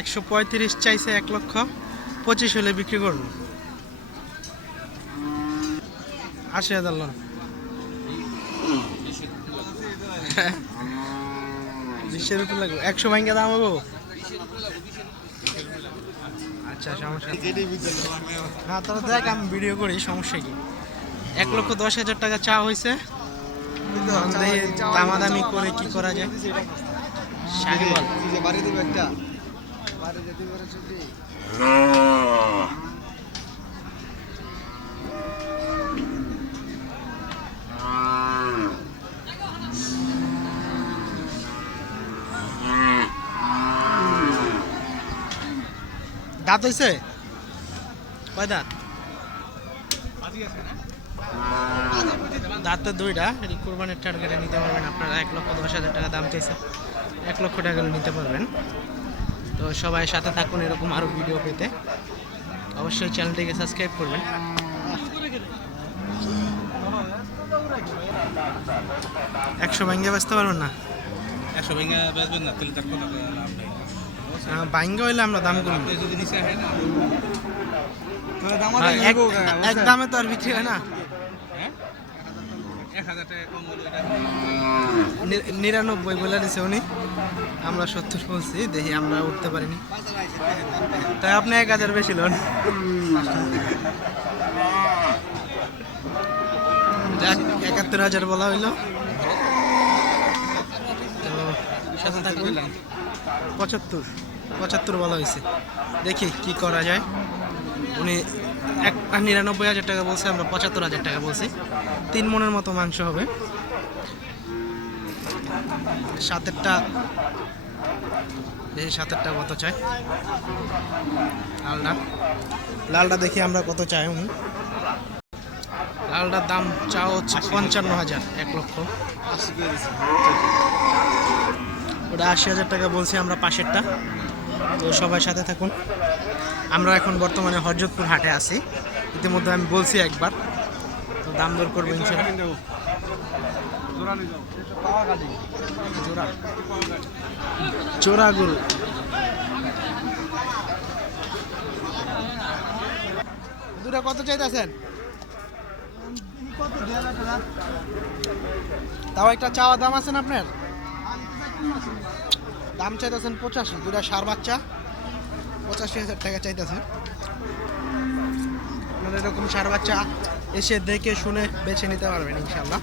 135 চাইছে, 1,25,000 হলে বিক্রি করবো। 80,000 লোন 20 রুপি লাগবে, 100 ভাঙ্গা দাম হবো। আচ্ছা সমস্যা না, তাহলে দেখ আমি ভিডিও করি, সমস্যা কি। 1,10,000 টাকা চা হয়েছে, দামাদামি করে কি করা যায়। শাহিওয়াল দাঁত হয়েছে কয় দাঁত? দাঁত তো 2টা। কোরবানির টার্গেটে নিতে পারবেন আপনারা। 1,10,000 টাকা দাম চাইছে, 1 লক্ষ টাকা নিতে পারবেন। তো সবাই সাথে থাকুন এরকম আরও ভিডিও পেতে। অবশ্যই চ্যানেলটিকে সাবস্ক্রাইব করবেন। 100 ভাঙ্গা বেচতে পারবেন না? 100 ভাঙ্গা বেচবেন না, তাহলে তার কোনো লাভ নেই। ভাঙ্গা হইলে আমরা দাম করব, যদি নিচে হয় না এক দামে তো আর বিক্রি হয় না। 1000 টাকা কম হলো, 99 বলে দিছে উনি, আমরা 70 বলছি। দেখি আমরা উঠতে পারিনি, তাই আপনি 1000 বেশি লোন। 71,000 বলা হইলো। তো সাথে থাকুন। 75 বলা হয়েছে, দেখি কি করা যায়। উনি 99,000 টাকা বলছে, আমরা 75,000 টাকা বলছি। 3 মনের মতো মাংস হবে। সাতেরটা দেখি, সাতেরটা কত চাই। লালটা দেখি আমরা কত চাই। উনি লালটার দাম চাও হচ্ছে 55,000, 1 লক্ষ। ওটা 80,000 টাকা বলছি আমরা পাশেরটা। তো সবাই সাথে থাকুন। আমরা এখন বর্তমানে হরজতপুর হাটে আছি, ইতিমধ্যে আমি বলছি একবার। তো দাম দর করবো ইনশাআল্লাহ। জোড়া গরু দুটা কত চাইতেছেন? তাও একটা চাওয়া দাম আছেন আপনার? দাম চাইতেছেন 85, দুটা সার বাচ্চা। 85,000 টাকা চাইতেছেন। আপনারা এরকম সার বাচ্চা এসে দেখে শুনে বেছে নিতে পারবেন ইনশাল্লাহ।